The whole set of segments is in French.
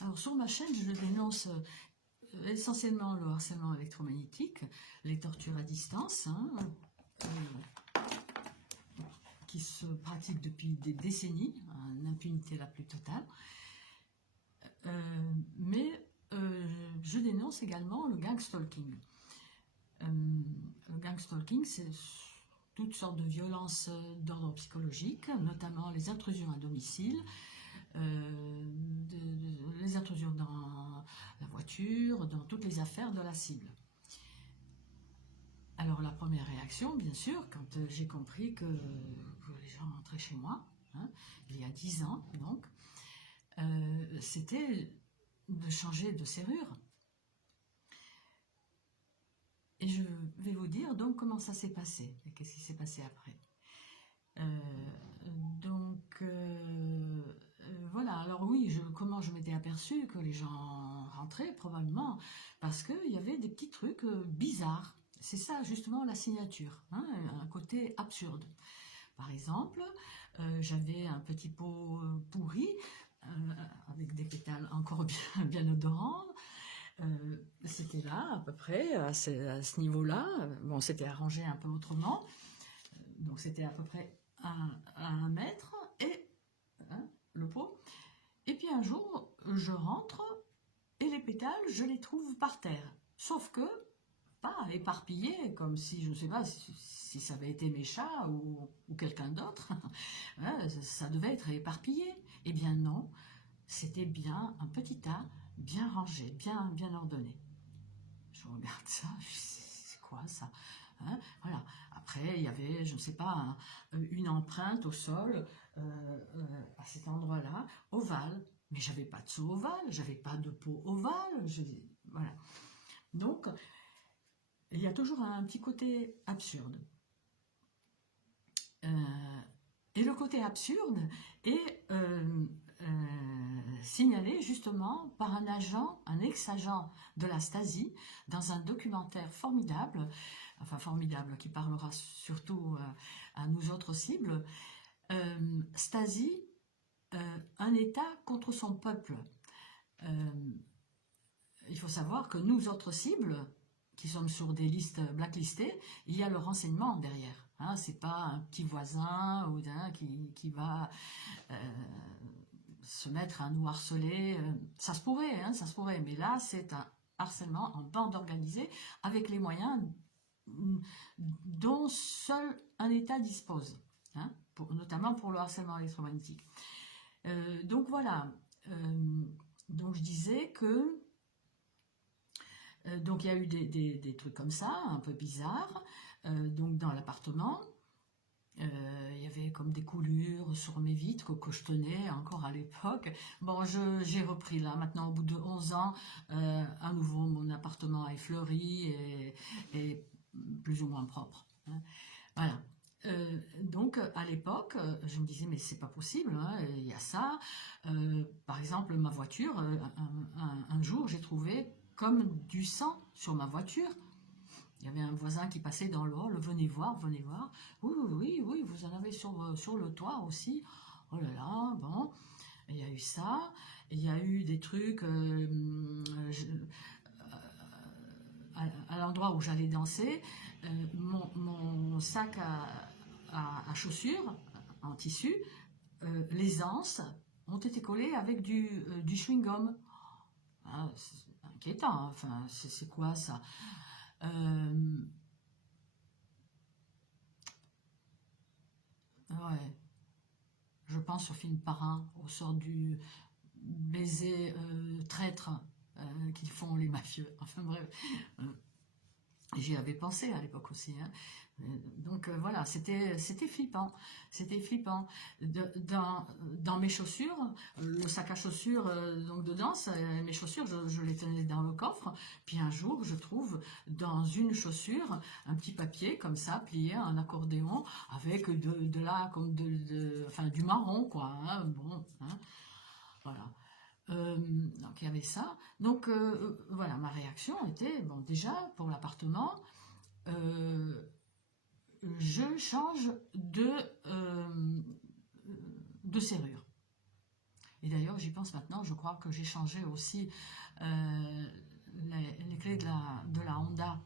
Alors sur ma chaîne, je dénonce essentiellement le harcèlement électromagnétique, les tortures à distance, hein, qui se pratiquent depuis des décennies, en impunité la plus totale. Mais je dénonce également le gangstalking. Le gangstalking, c'est toutes sortes de violences d'ordre psychologique, notamment les intrusions à domicile, les intrusions dans la voiture, dans toutes les affaires de la cible. Alors la première réaction, bien sûr, quand j'ai compris que les gens rentraient chez moi, hein, il y a 10 ans donc, c'était de changer de serrure. Et je vais vous dire donc comment ça s'est passé et qu'est-ce qui s'est passé après. Voilà, alors oui, comment je m'étais aperçue que les gens rentraient, probablement parce qu'il y avait des petits trucs bizarres. C'est ça justement la signature, hein, un côté absurde. Par exemple, j'avais un petit pot pourri avec des pétales encore bien odorants. C'était là à peu près, à ce niveau-là. Bon, c'était arrangé un peu autrement. Donc c'était à peu près à 1 mètre et hein, le pot. Et puis un jour, je rentre et les pétales, je les trouve par terre. Sauf que, pas éparpillés, comme si, je ne sais pas, si ça avait été mes chats ou quelqu'un d'autre. Ça devait être éparpillé. Eh bien non, c'était bien un petit tas, bien rangé, bien ordonné. Je regarde ça, c'est quoi ça, hein, voilà. Après, il y avait, je ne sais pas, une empreinte au sol à cet endroit-là, ovale. Mais j'avais pas de seau ovale, j'avais pas de pot ovale, voilà. Donc, il y a toujours un petit côté absurde. Et le côté absurde est signalé justement par un agent, un ex-agent de la Stasi, dans un documentaire formidable, enfin formidable, qui parlera surtout à nous autres cibles. Stasi, un État contre son peuple. Il faut savoir que nous autres cibles, qui sommes sur des listes blacklistées, il y a le renseignement derrière. Hein, c'est pas un petit voisin ou qui va se mettre à nous harceler. Ça se pourrait, mais là c'est un harcèlement en bande organisée avec les moyens dont seul un État dispose, hein, notamment pour le harcèlement électromagnétique. Donc voilà, donc je disais que donc il y a eu des trucs comme ça, un peu bizarres, donc dans l'appartement. Il y avait comme des coulures sur mes vitres que je tenais encore à l'époque. Bon, j'ai repris là, maintenant au bout de 11 ans, à nouveau mon appartement est fleuri et plus ou moins propre, hein. Voilà. Donc à l'époque, je me disais mais c'est pas possible, hein, il y a ça. Par exemple, ma voiture, un jour j'ai trouvé comme du sang sur ma voiture. Il y avait un voisin qui passait dans le hall, venez voir, venez voir. Oui, vous en avez sur le toit aussi. Oh là là, bon. Il y a eu ça. Il y a eu des trucs à l'endroit où j'allais danser. Mon sac à chaussures en tissu, les anses ont été collées avec du chewing-gum. Ah, c'est inquiétant, enfin, c'est quoi ça? Ouais, je pense au film Parrain, au sort du baiser traître qu'ils font les mafieux. Enfin bref, j'y avais pensé à l'époque aussi, hein. Donc voilà, c'était flippant, c'était flippant. Dans mes chaussures, le sac à chaussures donc de danse, mes chaussures, je les tenais dans le coffre. Puis un jour, je trouve dans une chaussure un petit papier comme ça, plié, un accordéon, avec de là comme enfin du marron quoi, hein, bon, hein, voilà. Donc il y avait ça. Donc voilà, ma réaction était bon déjà pour l'appartement. Je change de serrure. Et d'ailleurs, j'y pense maintenant, je crois que j'ai changé aussi euh, les clés de la Honda.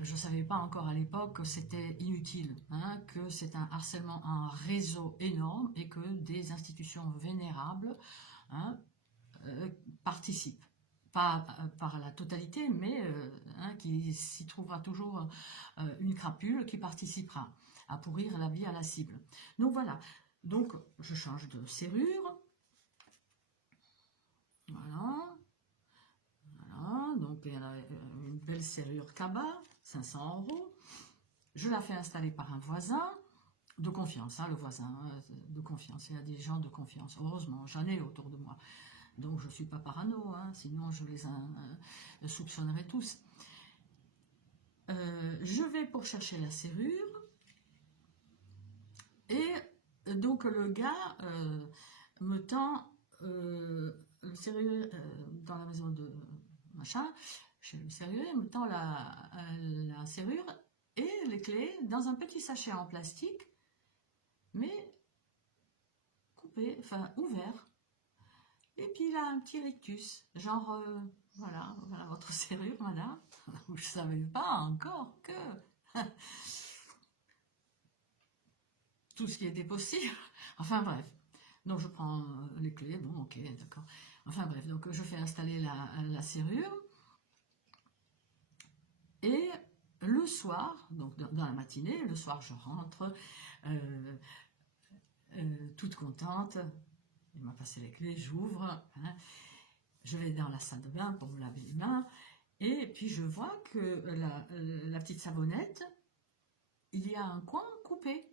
Je ne savais pas encore à l'époque que c'était inutile, hein, que c'est un harcèlement, un réseau énorme et que des institutions vénérables, hein, participent. Pas par la totalité, mais hein, qui s'y trouvera toujours une crapule qui participera à pourrir la vie à la cible. Donc voilà, donc je change de serrure, voilà, voilà, donc il y a une belle serrure Kaba, 500 €. Je la fais installer par un voisin de confiance, hein, le voisin de confiance. Il y a des gens de confiance. Heureusement, j'en ai autour de moi. Donc je ne suis pas parano, hein, sinon je les soupçonnerais tous. Je vais pour chercher la serrure. Et donc le gars me tend le serrure dans la maison de machin. Chez le serrurier, me tend la serrure et les clés dans un petit sachet en plastique, mais coupé, enfin ouvert. Et puis il a un petit rictus, genre voilà, voilà votre serrure, madame. Je ne savais pas encore que tout ce qui était possible. Enfin bref. Donc je prends les clés, bon ok, d'accord. Enfin bref, donc je fais installer la serrure. Et le soir, donc dans la matinée, le soir je rentre, toute contente. Il m'a passé les clés, j'ouvre, hein, je vais dans la salle de bain pour me laver les mains, et puis je vois que la petite savonnette, il y a un coin coupé.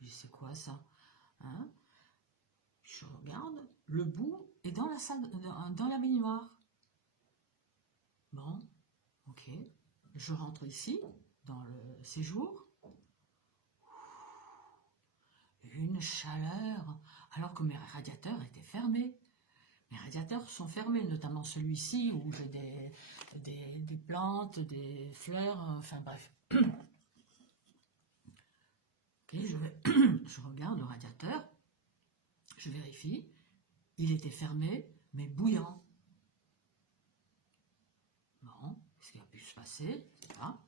Je dis, c'est quoi ça, hein? Je regarde, le bout est dans la salle, dans la baignoire. Bon, ok. Je rentre ici, dans le séjour. Une chaleur, alors que mes radiateurs étaient fermés. Mes radiateurs sont fermés, notamment celui-ci où j'ai des plantes, des fleurs, enfin bref. Ok, je regarde le radiateur, je vérifie, il était fermé, mais bouillant. Bon, qu'est-ce qui a pu se passer? Je sais pas.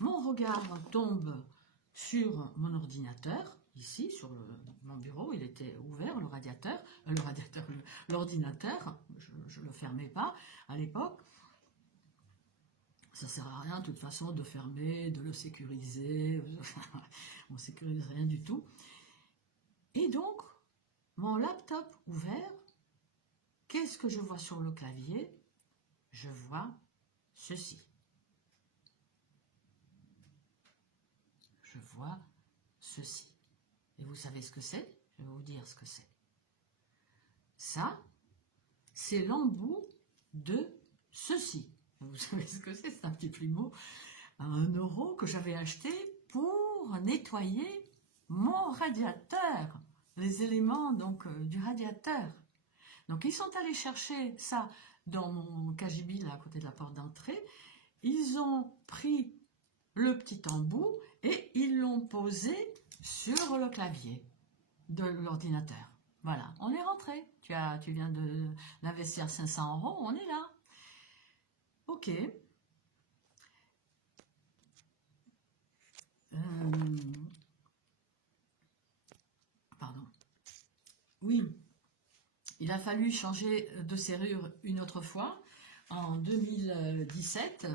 Mon regard tombe sur mon ordinateur, ici, sur mon bureau, il était ouvert, l'ordinateur, je ne le fermais pas à l'époque. Ça ne sert à rien, de toute façon, de fermer, de le sécuriser. On ne sécurise rien du tout. Et donc, mon laptop ouvert, qu'est-ce que je vois sur le clavier? Je vois ceci. Je vois ceci. Et vous savez ce que c'est? Je vais vous dire ce que c'est. Ça, c'est l'embout de ceci. Vous savez ce que c'est? C'est un petit plumeau à 1 € que j'avais acheté pour nettoyer mon radiateur. Les éléments donc du radiateur. Donc ils sont allés chercher ça dans mon cagibi là à côté de la porte d'entrée. Ils ont pris le petit embout et ils l'ont posé sur le clavier de l'ordinateur. Voilà, on est rentré. Tu viens de l'investir 500 €, on est là. Ok. Pardon. Oui, il a fallu changer de serrure une autre fois en 2017.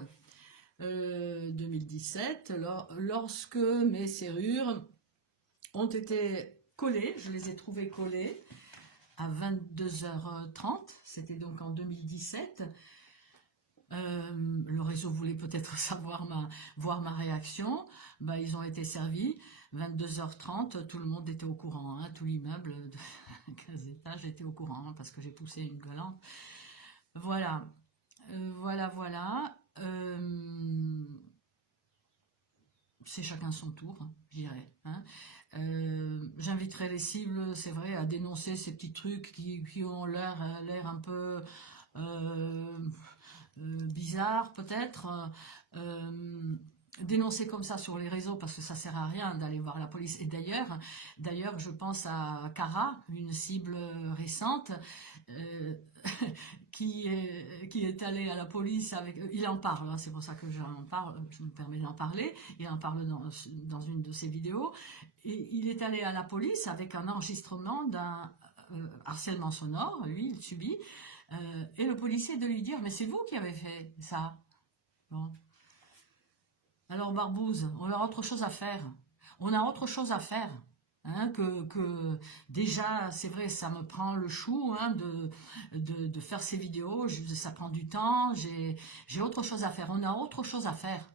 2017, lorsque mes serrures ont été collées, je les ai trouvées collées à 22h30, c'était donc en 2017. Le réseau voulait peut-être voir ma réaction. Ben, ils ont été servis. 22h30, tout le monde était au courant, hein, tout l'immeuble de 15 étages était au courant, hein, parce que j'ai poussé une gueulante. Voilà, voilà. C'est chacun son tour, hein, je dirais. Hein. J'inviterai les cibles, c'est vrai, à dénoncer ces petits trucs qui ont l'air un peu bizarres, peut-être. dénoncer comme ça sur les réseaux parce que ça sert à rien d'aller voir la police. Et d'ailleurs, je pense à Cara, une cible récente, euh, qui est allée à la police avec. Il en parle, hein, c'est pour ça que j'en parle, je me permets d'en parler. Il en parle dans une de ses vidéos. Et il est allé à la police avec un enregistrement d'un harcèlement sonore, lui, il subit. Et le policier de lui dire, mais c'est vous qui avez fait ça. Bon. Alors Barbouze, on a autre chose à faire. On a autre chose à faire. Hein, déjà, c'est vrai, ça me prend le chou hein, de faire ces vidéos. Ça prend du temps. J'ai autre chose à faire. On a autre chose à faire.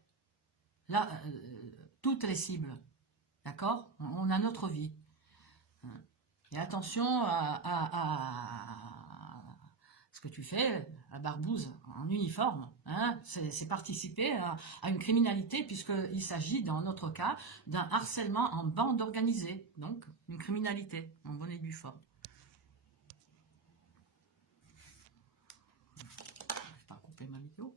Là, toutes les cibles. D'accord? On a notre vie. Et attention à ce que tu fais, à Barbouze, en uniforme. Hein, c'est participer à une criminalité, puisqu'il s'agit, dans notre cas, d'un harcèlement en bande organisée. Donc, une criminalité, en bonne et due forme. Je ne vais pas couper ma vidéo.